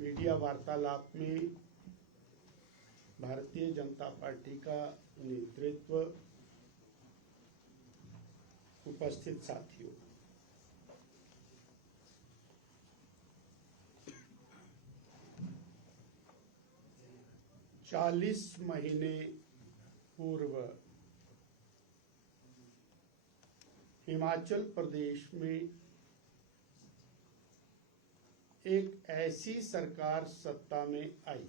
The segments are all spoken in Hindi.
मीडिया वार्तालाप में भारतीय जनता पार्टी का नेतृत्व, उपस्थित साथियों, चालीस महीने पूर्व हिमाचल प्रदेश में एक ऐसी सरकार सत्ता में आई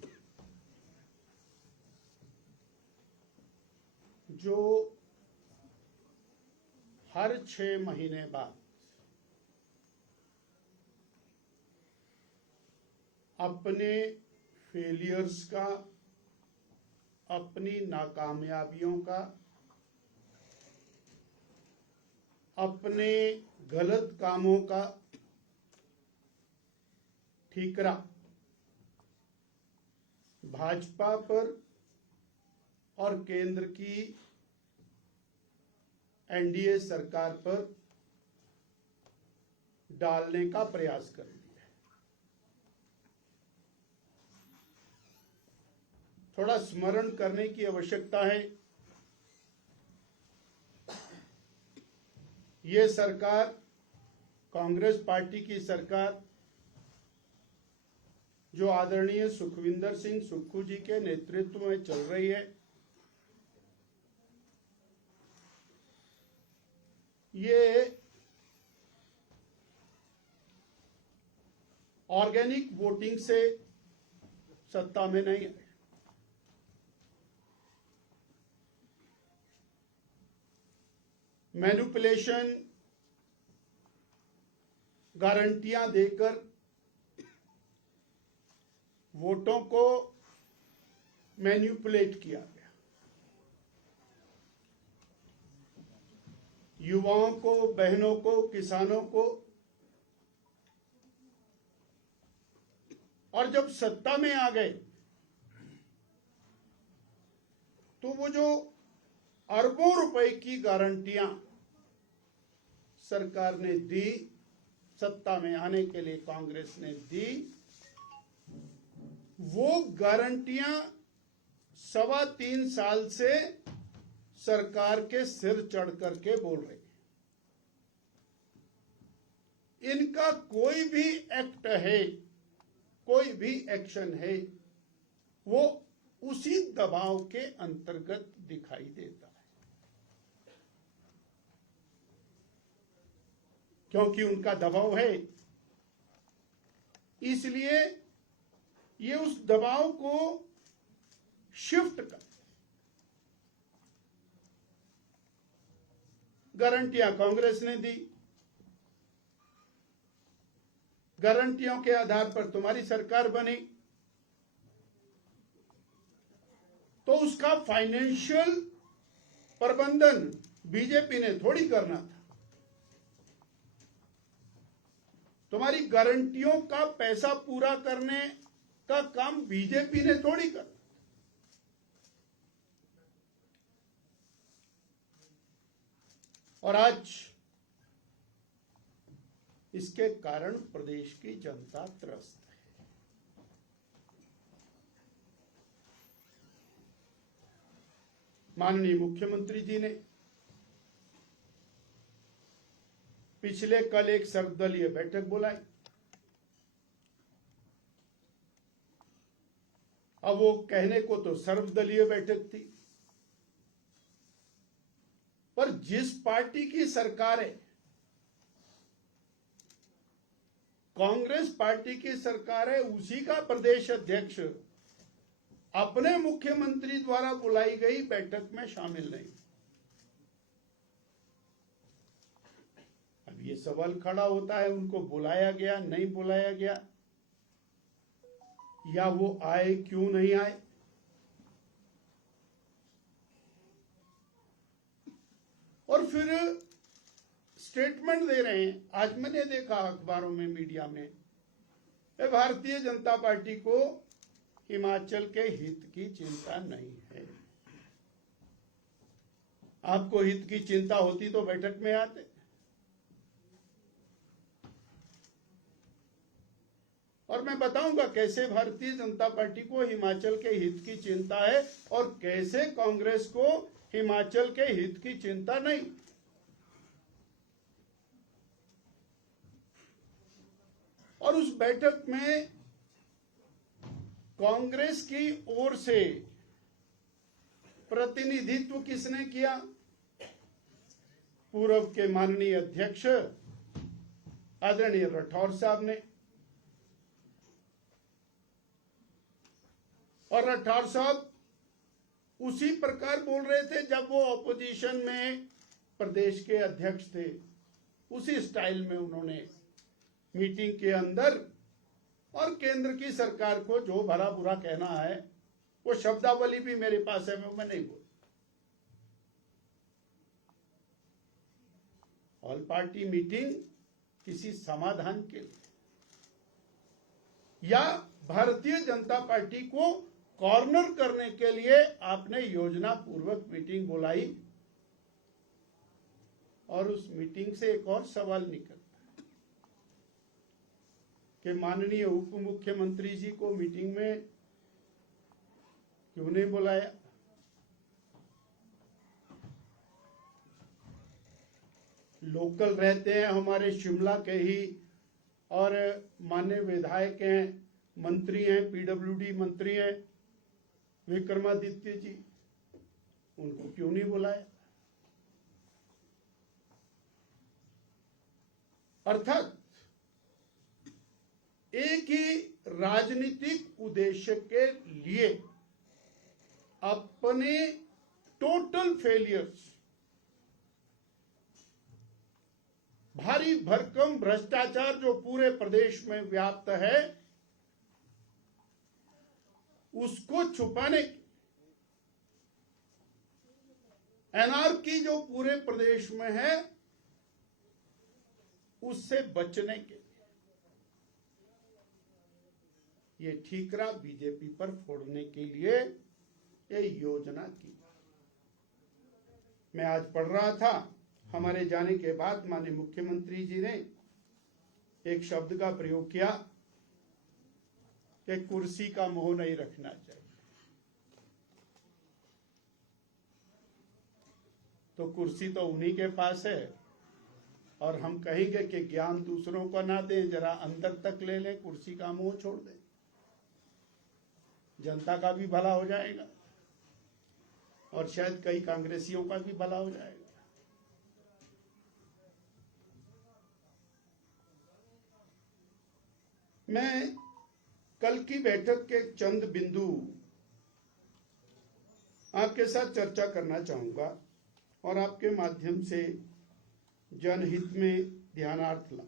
जो हर 6 महीने बाद अपने फेलियर्स का, अपनी नाकामयाबियों का, अपने गलत कामों का ठीकरा भाजपा पर और केंद्र की एनडीए सरकार पर डालने का प्रयास कर लिया है। थोड़ा स्मरण करने की आवश्यकता है। ये सरकार, कांग्रेस पार्टी की सरकार, जो आदरणीय सुखविंदर सिंह सुक्खू जी के नेतृत्व में चल रही है, ये ऑर्गेनिक वोटिंग से सत्ता में नहीं है। मैनिपुलेशन, गारंटियां देकर वोटों को मैनिपुलेट किया गया। युवाओं को, बहनों को, किसानों को, और जब सत्ता में आ गए तो वो जो अरबों रुपए की गारंटियां सरकार ने दी, सत्ता में आने के लिए कांग्रेस ने दी, वो गारंटियां 3.25 साल से सरकार के सिर चढ़ करके बोल रही है। इनका कोई भी एक्ट है, कोई भी एक्शन है, वो उसी दबाव के अंतर्गत दिखाई देता है, क्योंकि उनका दबाव है। इसलिए ये उस दबाव को शिफ्ट कर गारंटियां कांग्रेस ने दी, गारंटियों के आधार पर तुम्हारी सरकार बनी, तो उसका फाइनेंशियल प्रबंधन बीजेपी ने थोड़ी करना था। तुम्हारी गारंटियों का पैसा पूरा करने का काम बीजेपी ने थोड़ी करना। और आज इसके कारण प्रदेश की जनता त्रस्त है। माननीय मुख्यमंत्री जी ने पिछले कल एक सर्वदलीय बैठक बुलाई। अब वो कहने को तो सर्वदलीय बैठक थी, पर जिस पार्टी की सरकार है, कांग्रेस पार्टी की सरकार है, उसी का प्रदेश अध्यक्ष अपने मुख्यमंत्री द्वारा बुलाई गई बैठक में शामिल नहीं। अब ये सवाल खड़ा होता है, उनको बुलाया गया, नहीं बुलाया गया, या वो आए, क्यों नहीं आए। और फिर स्टेटमेंट दे रहे हैं। आज मैंने देखा अखबारों में, मीडिया में, भारतीय जनता पार्टी को हिमाचल के हित की चिंता नहीं है। आपको हित की चिंता होती तो बैठक में आते। और मैं बताऊंगा कैसे भारतीय जनता पार्टी को हिमाचल के हित की चिंता है और कैसे कांग्रेस को हिमाचल के हित की चिंता नहीं। और उस बैठक में कांग्रेस की ओर से प्रतिनिधित्व किसने किया? पूर्व के माननीय अध्यक्ष आदरणीय राठौर साहब ने। और राठौर साहब उसी प्रकार बोल रहे थे जब वो ऑपोजिशन में प्रदेश के अध्यक्ष थे। उसी स्टाइल में उन्होंने मीटिंग के अंदर और केंद्र की सरकार को जो भला बुरा कहना है, वो शब्दावली भी मेरे पास है, मैं नहीं बोल। ऑल पार्टी मीटिंग किसी समाधान के लिए या भारतीय जनता पार्टी को कॉर्नर करने के लिए आपने योजना पूर्वक मीटिंग बुलाई। और उस मीटिंग से एक और सवाल निकलता है कि माननीय उप मुख्यमंत्री जी को मीटिंग में क्यों नहीं बुलाया? लोकल रहते हैं, हमारे शिमला के ही और माननीय विधायक हैं, मंत्री हैं, पीडब्ल्यूडी मंत्री हैं विक्रमादित्य जी, उनको क्यों नहीं बुलाया? अर्थात एक ही राजनीतिक उद्देश्य के लिए अपने टोटल फेलियर्स, भारी भरकम भ्रष्टाचार जो पूरे प्रदेश में व्याप्त है, उसको छुपाने, एनआरकी जो पूरे प्रदेश में है उससे बचने के लिए ये ठीकरा बीजेपी पर फोड़ने के लिए ये योजना की। मैं आज पढ़ रहा था, हमारे जाने के बाद माननीय मुख्यमंत्री जी ने एक शब्द का प्रयोग किया कि कुर्सी का मोह नहीं रखना चाहिए। तो कुर्सी तो उन्हीं के पास है और हम कहेंगे कि ज्ञान दूसरों को ना दें, जरा अंदर तक ले लें, कुर्सी का मोह छोड़ दें, जनता का भी भला हो जाएगा और शायद कई कांग्रेसियों का भी भला हो जाएगा। मैं कल की बैठक के चंद बिंदु आपके साथ चर्चा करना चाहूंगा और आपके माध्यम से जनहित में ध्यानार्थ ला।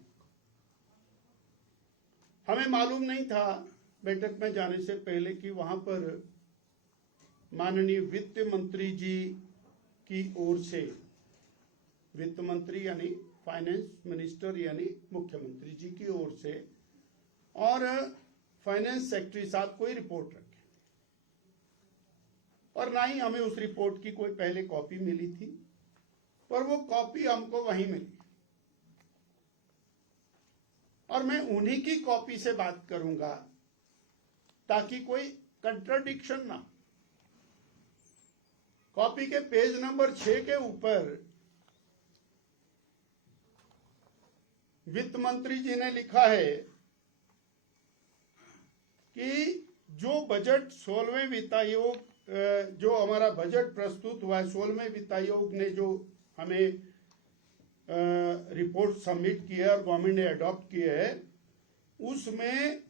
हमें मालूम नहीं था बैठक में जाने से पहले कि वहां पर माननीय वित्त मंत्री जी की ओर से, वित्त मंत्री यानी फाइनेंस मिनिस्टर यानी मुख्यमंत्री जी की ओर से और फाइनेंस सेक्रेटरी साहब कोई रिपोर्ट रखे और ना ही हमें उस रिपोर्ट की कोई पहले कॉपी मिली थी, पर वो कॉपी हमको वहीं मिली और मैं उन्हीं की कॉपी से बात करूंगा ताकि कोई कंट्राडिक्शन ना। कॉपी के पेज नंबर 6 के ऊपर वित्त मंत्री जी ने लिखा है कि जो बजट 16वें वित्त आयोग, जो हमारा बजट प्रस्तुत हुआ है, 16वें वित्त आयोग ने जो हमें रिपोर्ट सबमिट की है और गवर्नमेंट ने अडॉप्ट की है, उसमें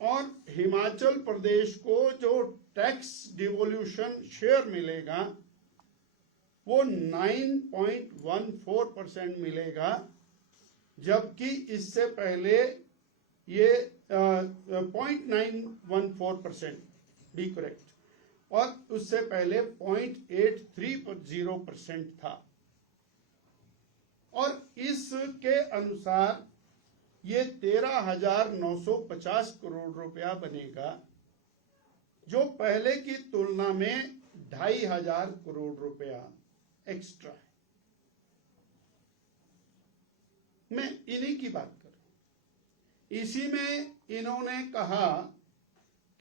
और हिमाचल प्रदेश को जो टैक्स डिवोल्यूशन शेयर मिलेगा वो 9.14% मिलेगा, जबकि इससे पहले ये 0.914% बी करेक्ट, और उससे पहले 0.830% था। और इसके अनुसार ये 13,950 करोड़ रुपया बनेगा, जो पहले की तुलना में 2,500 करोड़ रुपया एक्स्ट्रा है। मैं इन्हीं की बात कर रहा हूं। इसी में इन्होंने कहा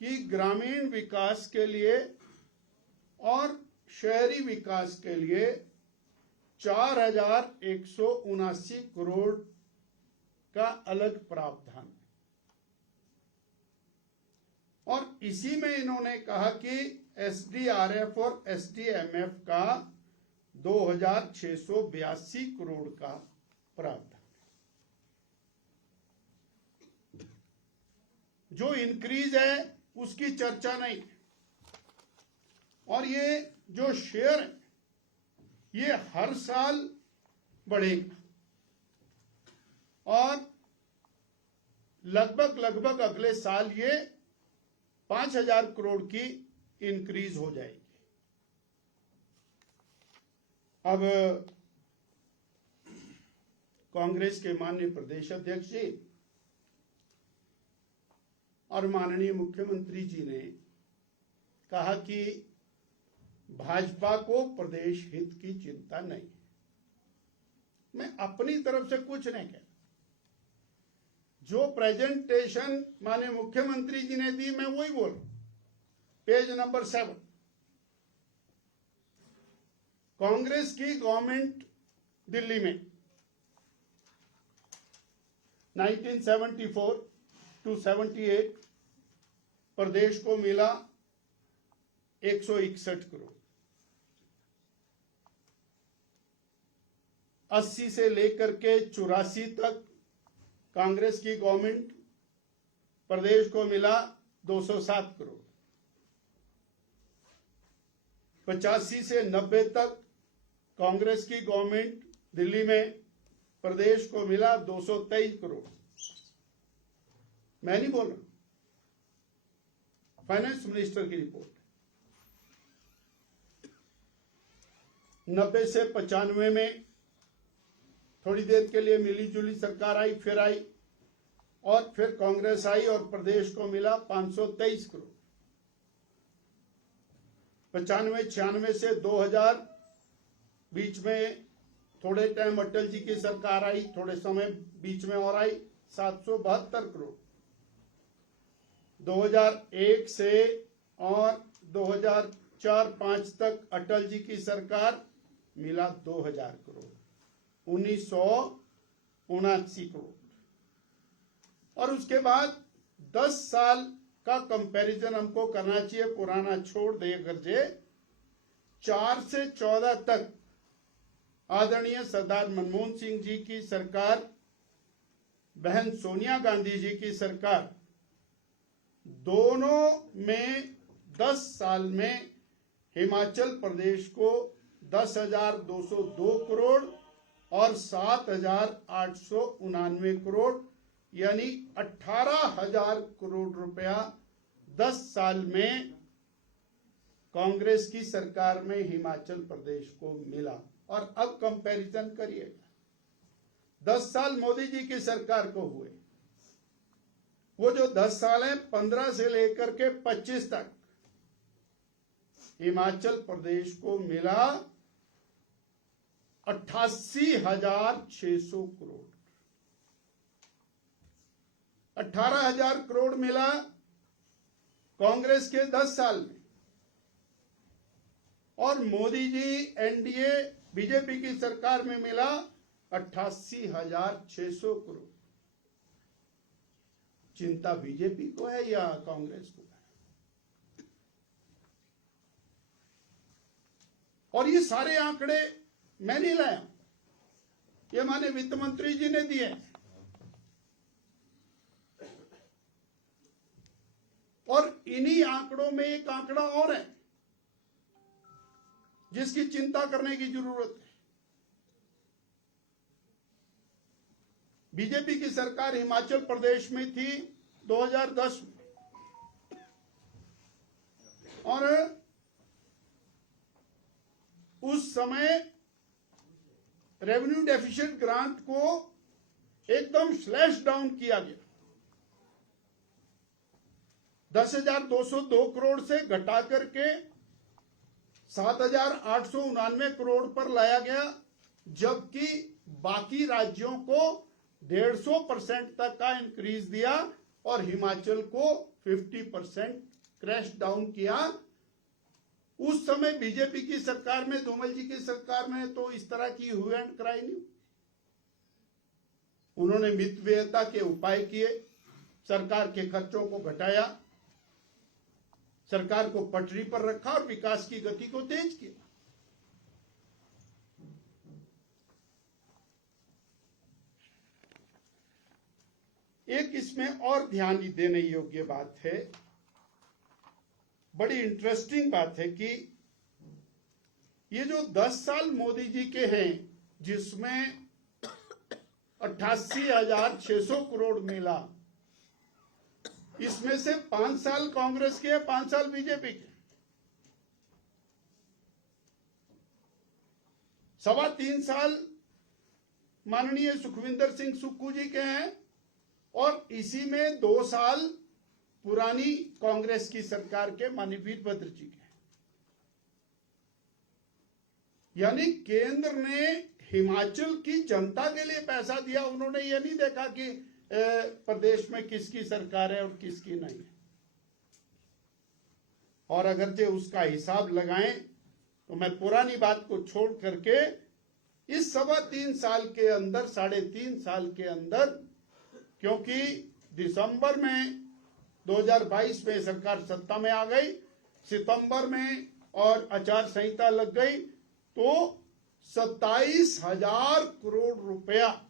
कि ग्रामीण विकास के लिए और शहरी विकास के लिए 4,179 करोड़ का अलग प्रावधान है। और इसी में इन्होंने कहा कि एसडीआरएफ और एसडीएमएफ का 2,682 करोड़ का प्रावधान। जो इंक्रीज है उसकी चर्चा नहीं। और ये जो शेयर है ये हर साल बढ़ेगा और लगभग अगले साल ये 5,000 करोड़ की इंक्रीज हो जाएगी। अब कांग्रेस के माननीय प्रदेश अध्यक्ष जी और माननीय मुख्यमंत्री जी ने कहा कि भाजपा को प्रदेश हित की चिंता नहीं। मैं अपनी तरफ से कुछ नहीं कह, जो प्रेजेंटेशन माननीय मुख्यमंत्री जी ने दी मैं वही बोल रहा हूं। पेज नंबर 7, कांग्रेस की गवर्नमेंट दिल्ली में 1974 to 78 प्रदेश को मिला 161 करोड़। 80 से लेकर के 84 तक कांग्रेस की गवर्नमेंट प्रदेश को मिला 207 करोड़। 85 से 90 तक कांग्रेस की गवर्नमेंट दिल्ली में प्रदेश को मिला 223 करोड़। मैं नहीं बोल रहा, फाइनेंस मिनिस्टर की रिपोर्ट। 90 से 95 में थोड़ी देर के लिए मिली जुली सरकार आई, फिर आई और फिर कांग्रेस आई और प्रदेश को मिला 523 करोड़। 95-96 से 2000 बीच में थोड़े टाइम अटल जी की सरकार आई, थोड़े समय बीच में और आई 772 करोड़। 2001 से और 2004-05 तक अटल जी की सरकार मिला 2000 करोड़, 1979 करोड़। और उसके बाद 10 साल का कंपैरिजन हमको करना चाहिए, पुराना छोड़ दे गर्जे। 4 से 14 तक आदरणीय सरदार मनमोहन सिंह जी की सरकार, बहन सोनिया गांधी जी की सरकार, दोनों में 10 साल में हिमाचल प्रदेश को 10,202 करोड़ और 7,899 करोड़ यानी 18,000 करोड़ रुपया 10 साल में कांग्रेस की सरकार में हिमाचल प्रदेश को मिला। और अब कंपैरिजन करिएगा, 10 साल मोदी जी की सरकार को हुए, वो जो 10 साल है 15 से लेकर के 25 तक हिमाचल प्रदेश को मिला 88,600 करोड़। 18,000 करोड़ मिला कांग्रेस के 10 साल में और मोदी जी एनडीए बीजेपी की सरकार में मिला 88,600 करोड़। चिंता बीजेपी को है या कांग्रेस को है? और ये सारे आंकड़े मैं नहीं लाया, ये माने वित्त मंत्री जी ने दिए। और इन्हीं आंकड़ों में एक आंकड़ा और है जिसकी चिंता करने की जरूरत है। बीजेपी की सरकार हिमाचल प्रदेश में थी 2010 में और उस समय रेवेन्यू डेफिसिट ग्रांट को एकदम स्लैश डाउन किया गया, 10,202 करोड़ से घटा करके 7,899 करोड़ पर लाया गया, जबकि बाकी राज्यों को 150% तक का इंक्रीज दिया और हिमाचल को 50% क्रैश डाउन किया। उस समय बीजेपी की सरकार में, धूमल जी की सरकार में तो इस तरह की ह्यू एंड क्राई नहीं। उन्होंने मितव्ययता के उपाय किए, सरकार के खर्चों को घटाया, सरकार को पटरी पर रखा और विकास की गति को तेज किया। एक इसमें और ध्यान देने योग्य बात है, बड़ी इंटरेस्टिंग बात है कि ये जो 10 साल मोदी जी के हैं, जिसमें 88,600 करोड़ मिला, इसमें से 5 साल कांग्रेस के, 5 साल बीजेपी के। 3.25 साल माननीय सुखविंदर सिंह सुक्खू जी के हैं और इसी में 2 साल पुरानी कांग्रेस की सरकार के माननीय वीरभद्र जी के। यानी केंद्र ने हिमाचल की जनता के लिए पैसा दिया, उन्होंने ये नहीं देखा कि प्रदेश में किसकी सरकार है और किसकी नहीं है। और अगर जो उसका हिसाब लगाएं तो मैं पुरानी बात को छोड़ करके इस 3.25 साल के अंदर, 3.5 साल के अंदर, क्योंकि दिसंबर में 2022 में सरकार सत्ता में आ गई, सितंबर में और आचार संहिता लग गई, तो 27,000 करोड़ रुपया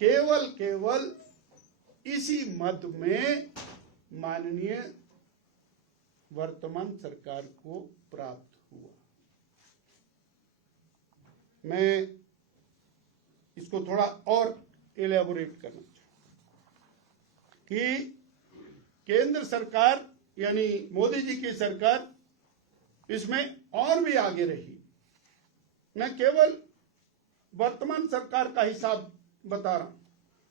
केवल इसी मद में माननीय वर्तमान सरकार को प्राप्त हुआ। मैं इसको थोड़ा और एलेबोरेट करना चाहूं कि केंद्र सरकार यानी मोदी जी की सरकार इसमें और भी आगे रही। मैं केवल वर्तमान सरकार का हिसाब बता रहा हूं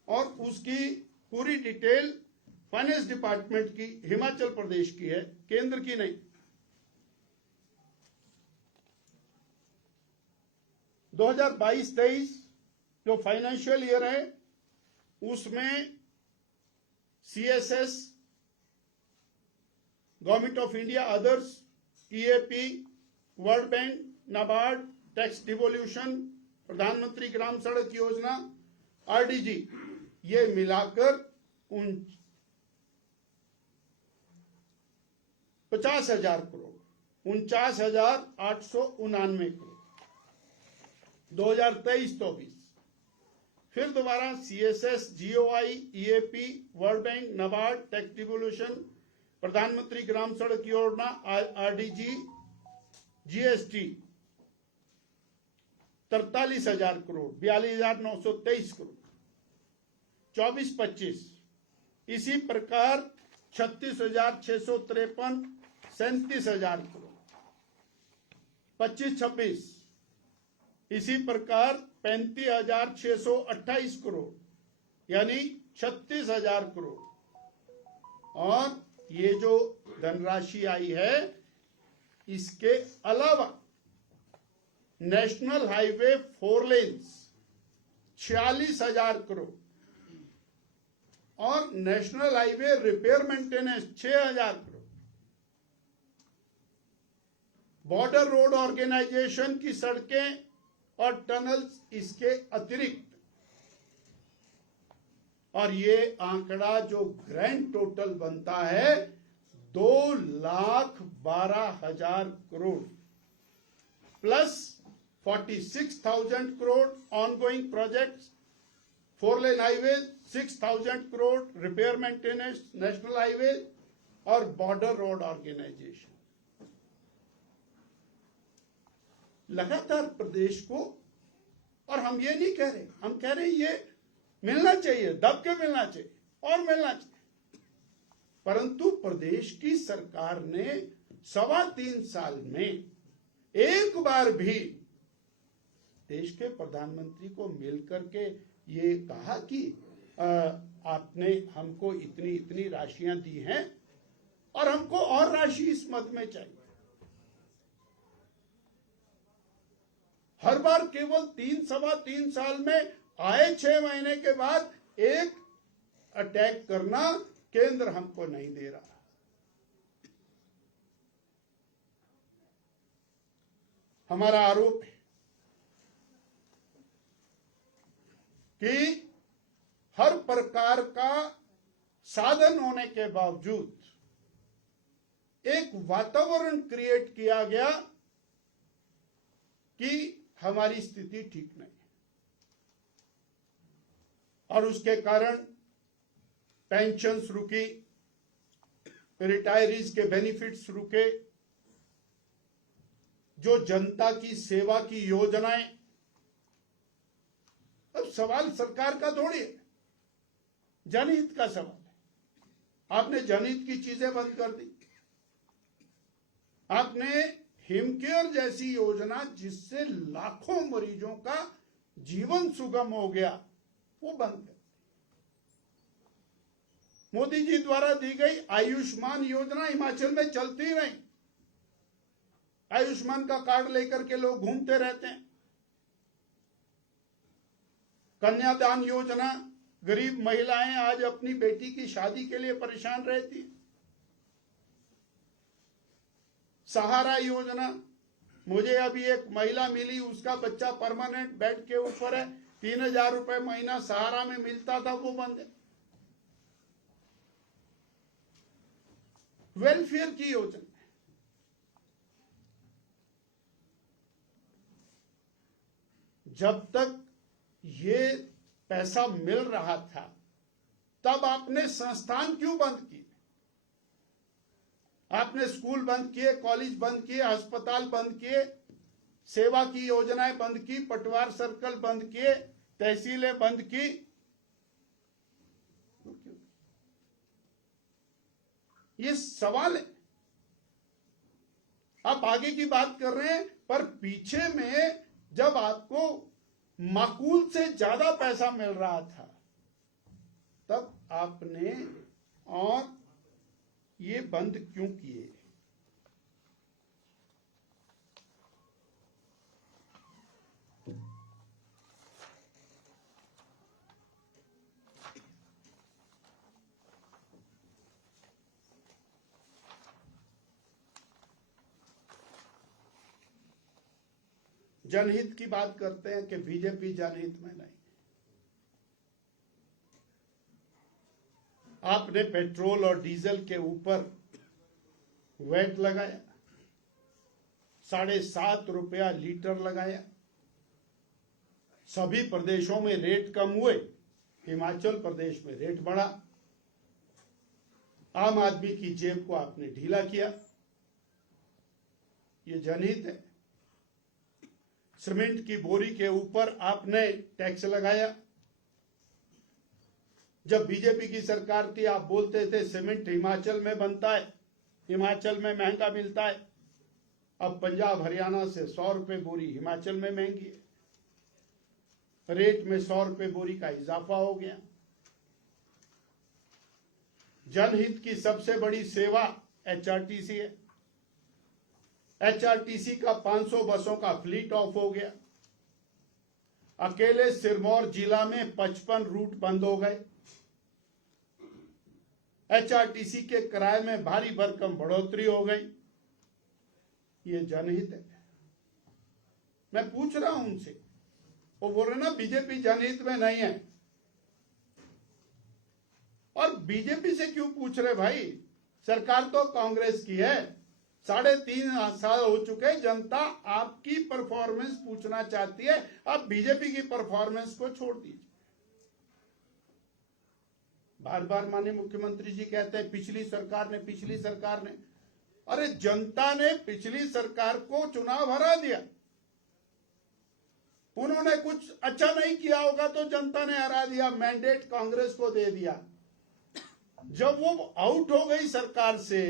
और उसकी पूरी डिटेल फाइनेंस डिपार्टमेंट की, हिमाचल प्रदेश की है, केंद्र की नहीं। 2022-23 जो फाइनेंशियल ईयर है उसमें CSS, government of India, others, EAP, world bank, NABARD, tax devolution, प्रधानमंत्री ग्राम सड़क योजना, RDG, ये मिलाकर 50,000 करोड़, 49,899 करोड़ 2023-24। फिर दोबारा CSS, GOI, EAP, world bank, NABARD, tax devolution, प्रधानमंत्री ग्राम सड़क योजना, RDG, GST 43,000 करोड़, 42,923 करोड़ 24-25। इसी प्रकार 36,653, 37,000 करोड़ 25-26। इसी प्रकार 35,628 करोड़ यानी 36,000 करोड़। और ये जो धनराशि आई है इसके अलावा नेशनल हाईवे 4 लेन्स 46,000 करोड़ और national highway repair maintenance 6,000 crore. Border road organisation की सड़कें और टनल्स इसके अतिरिक्त। और ये आंकड़ा जो ग्रैंड टोटल बनता है 2,12,000 crore plus 46,000 crore ongoing projects, 4 lane highway 6,000 crore, repair maintenance, national highway और बॉर्डर रोड ऑर्गेनाइजेशन। लगातार प्रदेश को, और हम ये नहीं कह रहे, हम कह रहे ये मिलना चाहिए, दब के मिलना चाहिए और मिलना चाहिए। परंतु प्रदेश की सरकार ने 3.25 साल में एक बार भी देश के प्रधानमंत्री को मिलकर के ये कहा कि आपने हमको इतनी इतनी राशियां दी हैं और हमको और राशि इस मद में चाहिए। हर बार केवल 3-3.25 साल में आए 6 महीने के बाद एक अटैक करना केंद्र हमको नहीं दे रहा। हमारा आरोप है कि हर प्रकार का साधन होने के बावजूद एक वातावरण क्रिएट किया गया कि हमारी स्थिति ठीक नहीं है, और उसके कारण पेंशन्स रुकी, रिटायरीज के बेनिफिट्स रुके, जो जनता की सेवा की योजनाएं। अब सवाल सरकार का थोड़ी है, जनहित का सवाल है। आपने जनहित की चीजें बंद कर दी। आपने हिमकेयर जैसी योजना जिससे लाखों मरीजों का जीवन सुगम हो गया, वो बंद कर दी। मोदी जी द्वारा दी गई आयुष्मान योजना हिमाचल में चलती नहीं। आयुष्मान का कार्ड लेकर के लोग घूमते रहते हैं। कन्यादान योजना, गरीब महिलाएं आज अपनी बेटी की शादी के लिए परेशान रहती हैं। सहारा योजना, मुझे अभी एक महिला मिली, उसका बच्चा परमानेंट बेड के ऊपर है, 3,000 रुपए महीना सहारा में मिलता था, वो बंद है। वेलफेयर की योजना, जब तक ये पैसा मिल रहा था तब आपने संस्थान क्यों बंद किए? आपने स्कूल बंद किए, कॉलेज बंद किए, अस्पताल बंद किए, सेवा की योजनाएं बंद की, पटवार सर्कल बंद किए, तहसीलें बंद की। ये सवाल है। आप आगे की बात कर रहे हैं, पर पीछे में जब आपको माकूल से ज्यादा पैसा मिल रहा था तब आपने और ये बंद क्यों किए? जनहित की बात करते हैं कि बीजेपी जनहित में नहीं। आपने पेट्रोल और डीजल के ऊपर वैट लगाया, 7.5 रुपया लीटर लगाया। सभी प्रदेशों में रेट कम हुए, हिमाचल प्रदेश में रेट बढ़ा। आम आदमी की जेब को आपने ढीला किया। ये जनहित है। सीमेंट की बोरी के ऊपर आपने टैक्स लगाया। जब बीजेपी की सरकार थी आप बोलते थे सीमेंट हिमाचल में बनता है, हिमाचल में महंगा मिलता है। अब पंजाब हरियाणा से 100 रुपए बोरी हिमाचल में महंगी है। रेट में 100 रुपए बोरी का इजाफा हो गया। जनहित की सबसे बड़ी सेवा एचआरटीसी है। एचआरटीसी का 500 बसों का फ्लीट ऑफ हो गया। अकेले सिरमौर जिला में 55 रूट बंद हो गए। एचआरटीसी के किराए में भारी भरकम बढ़ोतरी हो गई। ये जनहित है। मैं पूछ रहा हूं उनसे, वो बोल रहे ना बीजेपी जनहित में नहीं है। और बीजेपी से क्यों पूछ रहे भाई? सरकार तो कांग्रेस की है। 3.5 साल हो चुके, जनता आपकी परफॉर्मेंस पूछना चाहती है। आप बीजेपी की परफॉर्मेंस को छोड़ दीजिए। बार बार माननीय मुख्यमंत्री जी कहते हैं पिछली सरकार ने। अरे जनता ने पिछली सरकार को चुनाव हरा दिया। उन्होंने कुछ अच्छा नहीं किया होगा तो जनता ने हरा दिया, मैंडेट कांग्रेस को दे दिया। जब वो आउट हो गई सरकार से,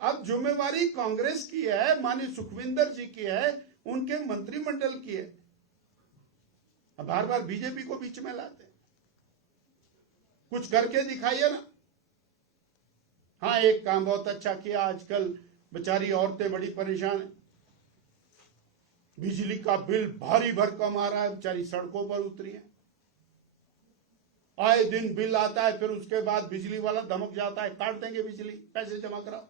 अब जिम्मेवारी कांग्रेस की है, माननीय सुखविंदर जी की है, उनके मंत्रिमंडल की है। अब बार बार बीजेपी को बीच में लाते हैं। कुछ करके दिखाइए ना। हाँ, एक काम बहुत अच्छा किया, आजकल बेचारी औरतें बड़ी परेशान हैं। बिजली का बिल भारी भरकम आ रहा है, बेचारी सड़कों पर उतरी है। आए दिन बिल आता है, फिर उसके बाद बिजली वाला धमक जाता है, काट देंगे बिजली, पैसे जमा कराओ।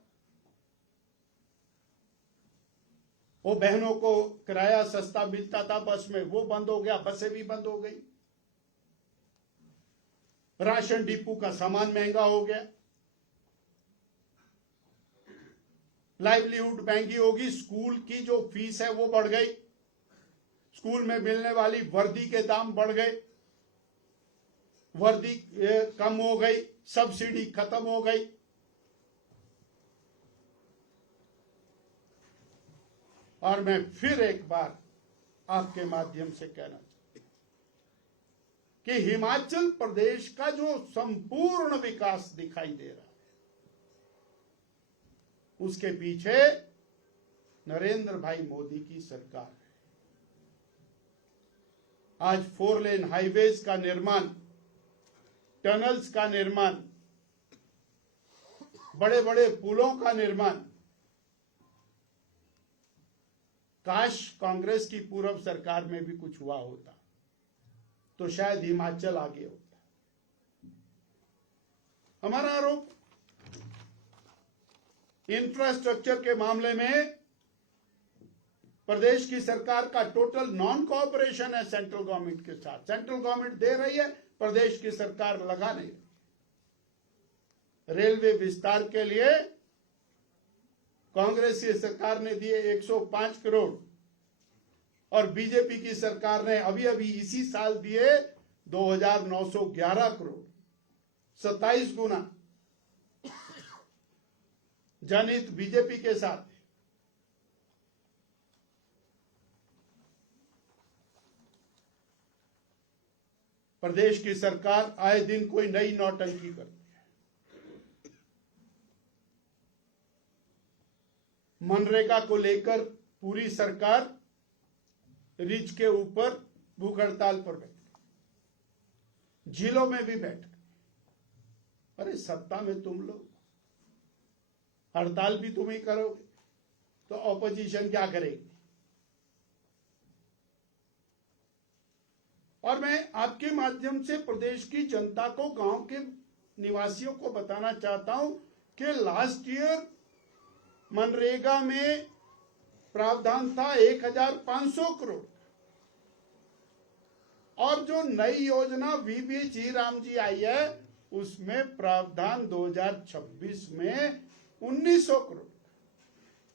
वो बहनों को किराया सस्ता मिलता था बस में, वो बंद हो गया, बसें भी बंद हो गई। राशन डिपो का सामान महंगा हो गया, लाइवलीहुड महंगी होगी, स्कूल की जो फीस है वो बढ़ गई, स्कूल में मिलने वाली वर्दी के दाम बढ़ गए, वर्दी कम हो गई, सब्सिडी खत्म हो गई। और मैं फिर एक बार आपके माध्यम से कहना चाहता हूं कि हिमाचल प्रदेश का जो संपूर्ण विकास दिखाई दे रहा है, उसके पीछे नरेंद्र भाई मोदी की सरकार है। आज 4 लेन हाईवेज का निर्माण, टनल्स का निर्माण, बड़े बड़े पुलों का निर्माण, काश कांग्रेस की पूर्व सरकार में भी कुछ हुआ होता तो शायद हिमाचल आगे होता। हमारा आरोप इंफ्रास्ट्रक्चर के मामले में प्रदेश की सरकार का टोटल नॉन कोऑपरेशन है सेंट्रल गवर्नमेंट के साथ। सेंट्रल गवर्नमेंट दे रही है, प्रदेश की सरकार लगा नहीं रही। रेलवे विस्तार के लिए कांग्रेस की सरकार ने दिए 105 करोड़ और बीजेपी की सरकार ने अभी अभी इसी साल दिए 2911 करोड़, 27 गुना। जनहित बीजेपी के साथ। प्रदेश की सरकार आए दिन कोई नई नौटंकी करती है। मनरेगा को लेकर पूरी सरकार रिच के ऊपर भूख हड़ताल पर बैठ गई, झीलों में भी बैठ गई। अरे सत्ता में तुम लोग, हड़ताल भी तुम ही करोगे तो ऑपोजिशन क्या करेगी? और मैं आपके माध्यम से प्रदेश की जनता को, गांव के निवासियों को बताना चाहता हूं कि लास्ट ईयर मनरेगा में प्रावधान था 1500 करोड़ और जो नई योजना वीबी जी राम जी आई है उसमें प्रावधान 2026 में 1900 करोड़,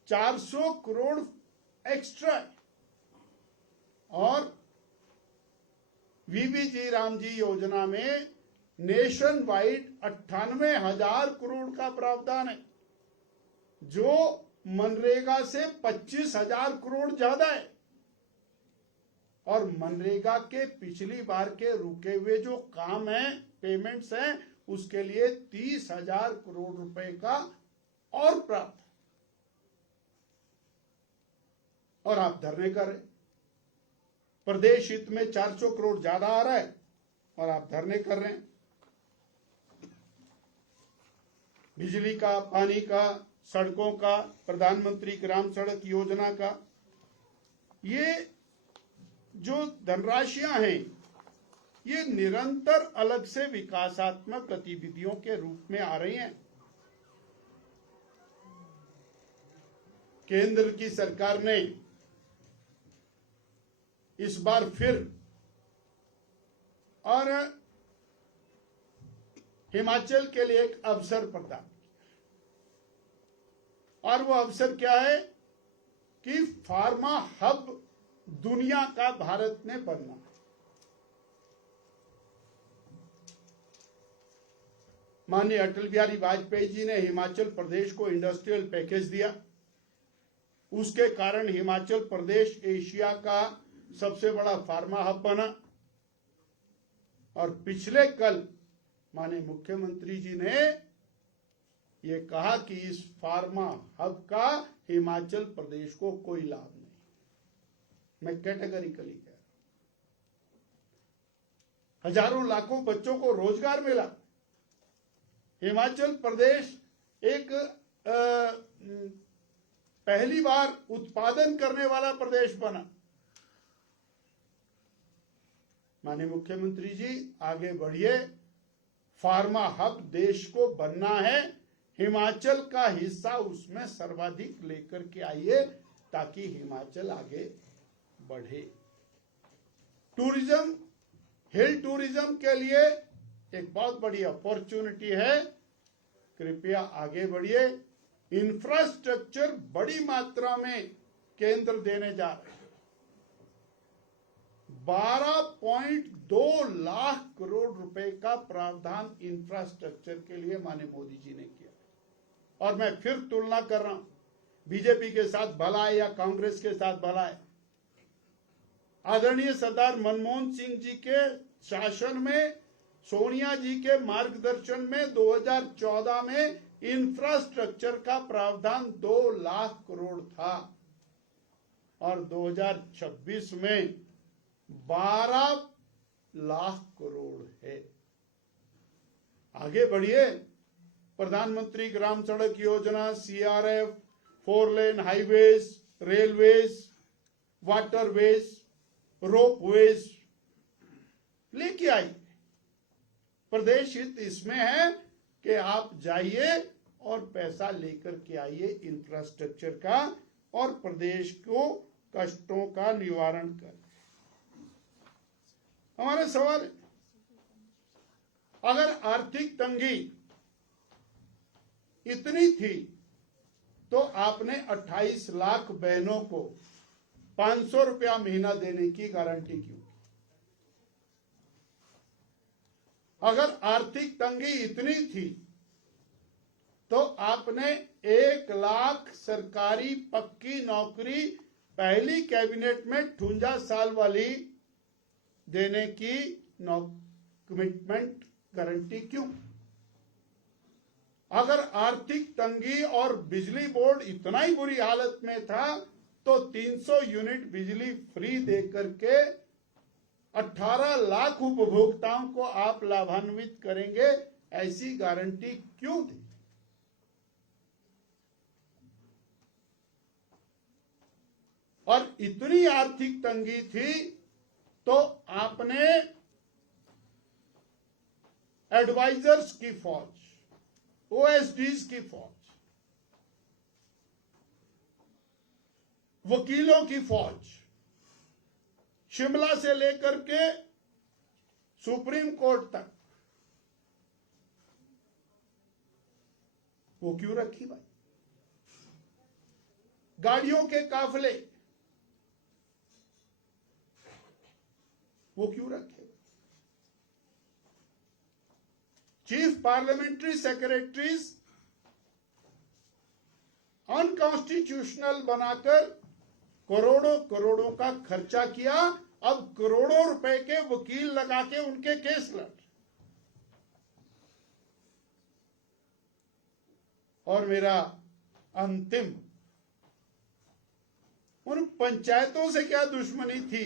400 करोड़ एक्स्ट्रा। और वीबी जी राम जी योजना में नेशन वाइड 98,000 करोड़ का प्रावधान है, जो मनरेगा से 25,000 करोड़ ज्यादा है। और मनरेगा के पिछली बार के रुके हुए जो काम है, पेमेंट्स हैं, उसके लिए 30,000 करोड़ रुपए का और प्राप्त। और आप धरने कर रहे, प्रदेश हित में 400 करोड़ ज्यादा आ रहा है और आप धरने कर रहे हैं। बिजली का, पानी का, सड़कों का, प्रधानमंत्री ग्राम सड़क योजना का, ये जो धनराशियां हैं ये निरंतर अलग से विकासात्मक गतिविधियों के रूप में आ रही हैं। केंद्र की सरकार ने इस बार फिर और हिमाचल के लिए एक अवसर प्रदान किया, और वो अवसर क्या है कि फार्मा हब दुनिया का भारत ने बनना है। माननीय अटल बिहारी वाजपेयी जी ने हिमाचल प्रदेश को इंडस्ट्रियल पैकेज दिया, उसके कारण हिमाचल प्रदेश एशिया का सबसे बड़ा फार्मा हब बना। और पिछले कल माननीय मुख्यमंत्री जी ने ये कहा कि इस फार्मा हब का हिमाचल प्रदेश को कोई लाभ नहीं। मैं कैटेगरिकली कह रहा हूं, हजारों लाखों बच्चों को रोजगार मिला। हिमाचल प्रदेश एक पहली बार उत्पादन करने वाला प्रदेश बना। माननीय मुख्यमंत्री जी आगे बढ़िए फार्मा हब देश को बनना है, हिमाचल का हिस्सा उसमें सर्वाधिक लेकर के आइए ताकि हिमाचल आगे बढ़े। टूरिज्म, हिल टूरिज्म के लिए एक बहुत बड़ी अपॉर्चुनिटी है, कृपया आगे बढ़िए। इंफ्रास्ट्रक्चर बड़ी मात्रा में केंद्र देने जा रहे हैं। 12.2 लाख करोड़ रुपए का प्रावधान इंफ्रास्ट्रक्चर के लिए माननीय मोदी जी ने किया। और मैं फिर तुलना कर रहा हूं, बीजेपी के साथ भला है या कांग्रेस के साथ भला है। आदरणीय सरदार मनमोहन सिंह जी के शासन में, सोनिया जी के मार्गदर्शन में 2014 में इंफ्रास्ट्रक्चर का प्रावधान 2 लाख करोड़ था और 2026 में 12 लाख करोड़ है। आगे बढ़िए। प्रधानमंत्री ग्राम सड़क योजना, CRF, 4 lane highways, railways, waterways, ropeways लेके आई। प्रदेश हित इसमें है कि आप जाइए और पैसा लेकर के आइए इंफ्रास्ट्रक्चर का और प्रदेश को कष्टों का निवारण करें। हमारा सवाल है, अगर आर्थिक तंगी इतनी थी तो आपने 28 लाख बहनों को 500 रुपया महीना देने की गारंटी क्यों? अगर आर्थिक तंगी इतनी थी तो आपने 1 लाख सरकारी पक्की नौकरी पहली कैबिनेट में 58 साल वाली देने की कमिटमेंट गारंटी क्यों? अगर आर्थिक तंगी और बिजली बोर्ड इतना ही बुरी हालत में था तो 300 यूनिट बिजली फ्री देकर के 18 लाख उपभोक्ताओं को आप लाभान्वित करेंगे, ऐसी गारंटी क्यों दी? और इतनी आर्थिक तंगी थी तो आपने एडवाइजर्स की फौज, ओएसडीज की फौज, वकीलों की फौज शिमला से लेकर के सुप्रीम कोर्ट तक वो क्यों रखी भाई? गाड़ियों के काफले वो क्यों रखे? चीफ पार्लियामेंट्री सेक्रेटरीज अनकॉन्स्टिट्यूशनल बनाकर करोड़ों करोड़ों का खर्चा किया। अब करोड़ों रुपए के वकील लगा के उनके केस लड़। और मेरा अंतिम, उन पंचायतों से क्या दुश्मनी थी?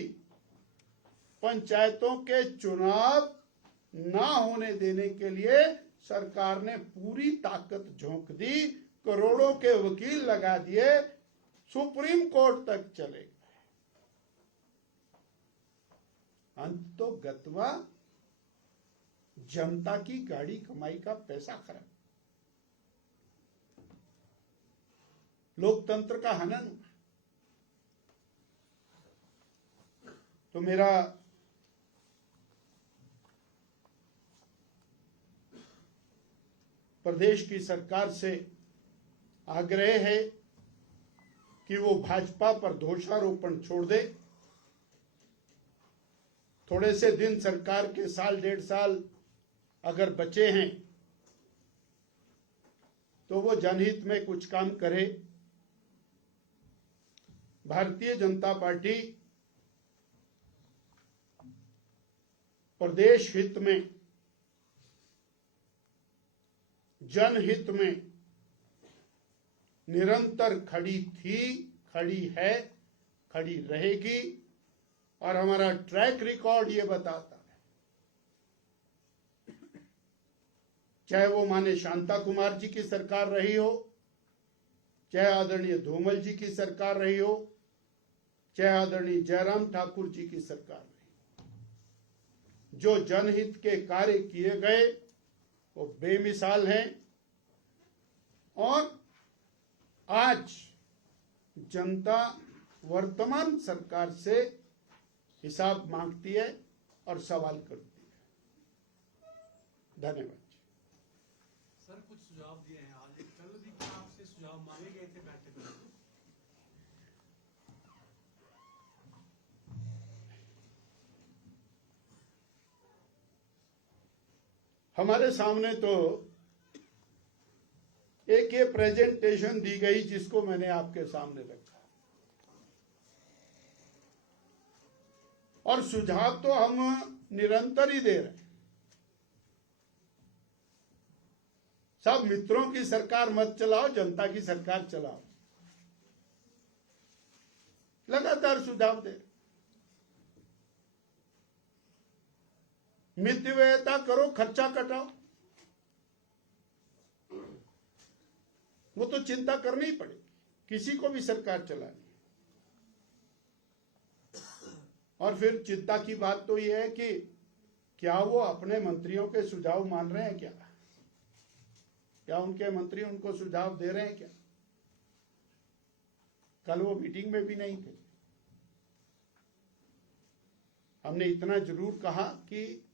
पंचायतों के चुनाव ना होने देने के लिए सरकार ने पूरी ताकत झोंक दी, करोड़ों के वकील लगा दिए, सुप्रीम कोर्ट तक चले गए। अंत तो गतवा जनता की गाड़ी कमाई का पैसा खराब, लोकतंत्र का हनन। तो मेरा प्रदेश की सरकार से आग्रह है कि वो भाजपा पर दोषारोपण छोड़ दे। थोड़े से दिन सरकार के, 1.5 साल अगर बचे हैं तो वो जनहित में कुछ काम करे। भारतीय जनता पार्टी प्रदेश हित में, जनहित में निरंतर खड़ी थी, खड़ी है, खड़ी रहेगी। और हमारा ट्रैक रिकॉर्ड ये बताता है, चाहे वो माने शांता कुमार जी की सरकार रही हो, चाहे आदरणीय धूमल जी की सरकार रही हो, चाहे आदरणीय जयराम ठाकुर जी की सरकार रही, जो जनहित के कार्य किए गए वो बेमिसाल हैं। और आज जनता वर्तमान सरकार से हिसाब मांगती है और सवाल करती है। धन्यवाद। सर, कुछ सुझाव दिए हैं आज, कल भी क्या आपसे सुझाव मांगे गए थे बैठक में? हमारे सामने तो एक ये प्रेजेंटेशन दी गई जिसको मैंने आपके सामने रखा, और सुझाव तो हम निरंतर ही दे रहे हैं। सब मित्रों की सरकार मत चलाओ, जनता की सरकार चलाओ, लगातार सुझाव दे। मितव्ययता करो, खर्चा कटाओ, वो तो चिंता करनी ही पड़ेगी, किसी को भी सरकार चलानी। और फिर चिंता की बात तो यह है कि क्या वो अपने मंत्रियों के सुझाव मान रहे हैं क्या उनके मंत्री उनको सुझाव दे रहे हैं क्या? कल वो मीटिंग में भी नहीं थे। हमने इतना जरूर कहा कि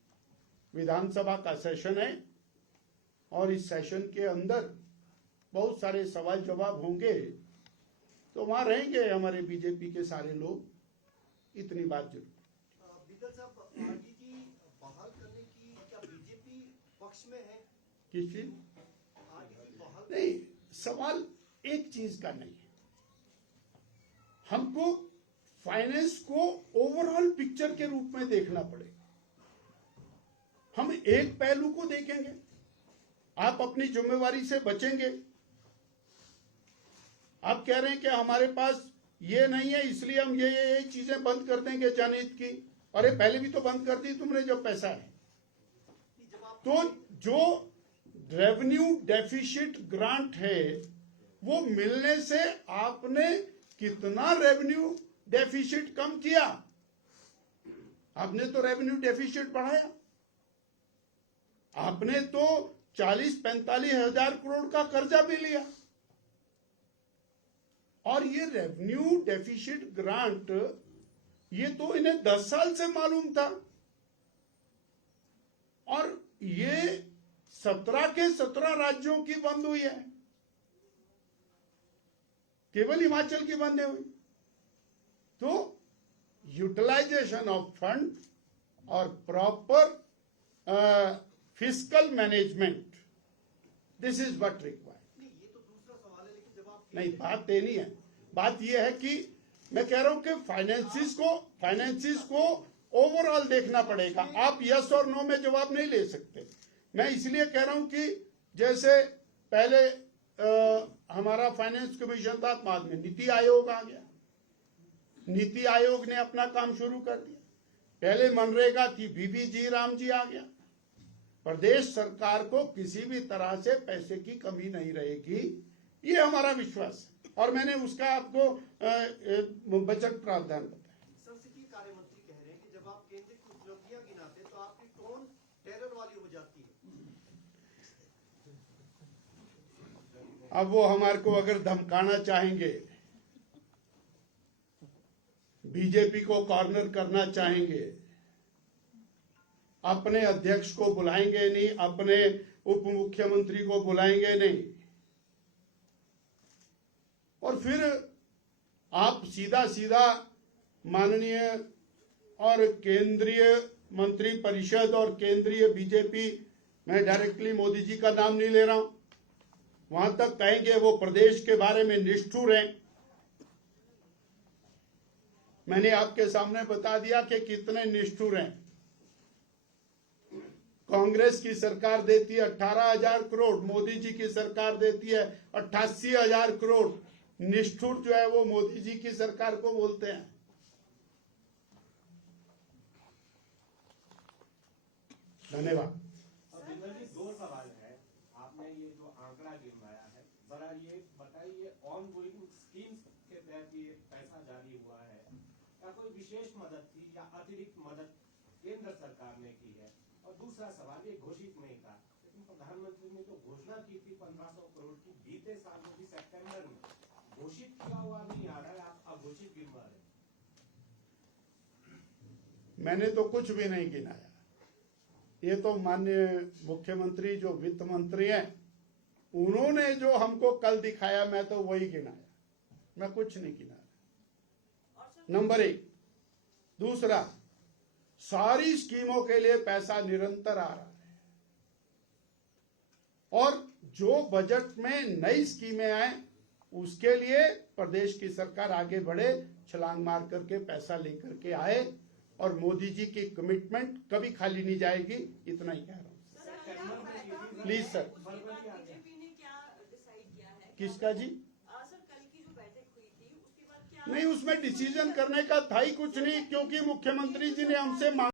विधानसभा का सेशन है और इस सेशन के अंदर बहुत सारे सवाल जवाब होंगे, तो वहां रहेंगे हमारे बीजेपी के सारे लोग, इतनी बात जरूर। बिदल साहब, आरडीजी बहाल करने की क्या बीजेपी पक्ष में है? किस चीज? आरडीजी बहाल नहीं, सवाल एक चीज का नहीं है। हमको फाइनेंस को ओवरऑल पिक्चर के रूप में देखना पड़ेगा। हम एक पहलू को देखेंगे, आप अपनी जिम्मेवारी से बचेंगे। आप कह रहे हैं कि हमारे पास ये नहीं है इसलिए हम ये चीजें बंद कर देंगे जनहित की। अरे पहले भी तो बंद कर दी तुमने जब पैसा है। तो जो रेवेन्यू डेफिसिट ग्रांट है वो मिलने से आपने कितना रेवेन्यू डेफिसिट कम किया? आपने तो रेवेन्यू डेफिसिट बढ़ाया। आपने तो 40-45 हजार करोड़ का कर्जा भी लिया। और ये रेवेन्यू डेफिसिट ग्रांट ये तो इन्हें 10 साल से मालूम था, और ये 17 के 17 राज्यों की बंद हुई है, केवल हिमाचल की बंद नहीं हुई। तो यूटिलाइजेशन ऑफ फंड और proper fiscal management, this is what required. ये तो दूसरा सवाल है, लेकिन जब आप नहीं, बात ये नहीं है। बात यह है कि मैं कह रहा हूं कि फाइनेंसिस को ओवरऑल देखना पड़ेगा। आप यस और नो में जवाब नहीं ले सकते। मैं इसलिए कह रहा हूं कि जैसे पहले हमारा फाइनेंस कमीशन था, बाद में नीति आयोग आ गया। नीति आयोग ने अपना काम शुरू कर दिया। पहले मनरेगा थी, बीबीजी राम जी आ गया। प्रदेश सरकार को किसी भी तरह से पैसे की कमी नहीं रहेगी, ये हमारा विश्वास है। और मैंने उसका आपको बजट प्रावधान बताया। संसदीय कार्य मंत्री कह रहे हैं कि जब आप केंद्र की उपलब्धियां गिनाते तो आपकी टोन टेरर वाली हो जाती है। अब वो हमारे को अगर धमकाना चाहेंगे, बीजेपी को कॉर्नर करना चाहेंगे, अपने अध्यक्ष को बुलाएंगे नहीं, अपने उप मुख्यमंत्री को बुलाएंगे नहीं, और फिर आप सीधा सीधा माननीय और केंद्रीय मंत्री परिषद और केंद्रीय बीजेपी, मैं डायरेक्टली मोदी जी का नाम नहीं ले रहा हूं, वहां तक कहेंगे वो प्रदेश के बारे में निष्ठुर हैं। मैंने आपके सामने बता दिया कि कितने निष्ठुर हैं। कांग्रेस की सरकार देती है 18,000 करोड़, मोदी जी की सरकार देती है 88,000 करोड़। निष्ठुर जो है वो मोदी जी की सरकार को बोलते हैं। धन्यवाद। दो सवाल है। आपने ये जो आंकड़ा गिनवाया है, जरा ये बताइए, ऑन गोइंग स्कीम्स के तहत ये पैसा जारी हुआ है, क्या कोई विशेष मदद थी या अतिरिक्त मदद केंद्र सरकार ने की है? और दूसरा सवाल, ये घोषित नहीं था लेकिन प्रधानमंत्री ने जो घोषणा की थी 1500 करोड़ की बीते सालों की सितंबर में, घोषित किया हुआ नहीं आ रहा है, आप अघोषित गिनवा रहे हैं। मैंने तो कुछ भी नहीं गिनाया। ये तो माननीय मुख्यमंत्री जो वित्त मंत्री हैं, उन्होंने जो हमको कल दिखाया, मैं तो वही गिनाया, मैं कुछ नहीं गिनाया। नंबर 1। दूसरा, सारी स्कीमों के लिए पैसा निरंतर आ रहा है, और जो बजट में नई स्कीमें आए उसके लिए प्रदेश की सरकार आगे बढ़े, छलांग मार करके पैसा लेकर के आए, और मोदी जी की कमिटमेंट कभी खाली नहीं जाएगी, इतना ही कह रहा हूं। Please sir. बीजेपी ने क्या डिसाइड किया है? किसका जी? सर, कल की जो बैठक हुई थी उसके बाद क्या? नहीं, उसमें डिसीजन करने का था ही कुछ नहीं, क्योंकि मुख्यमंत्री जी ने हमसे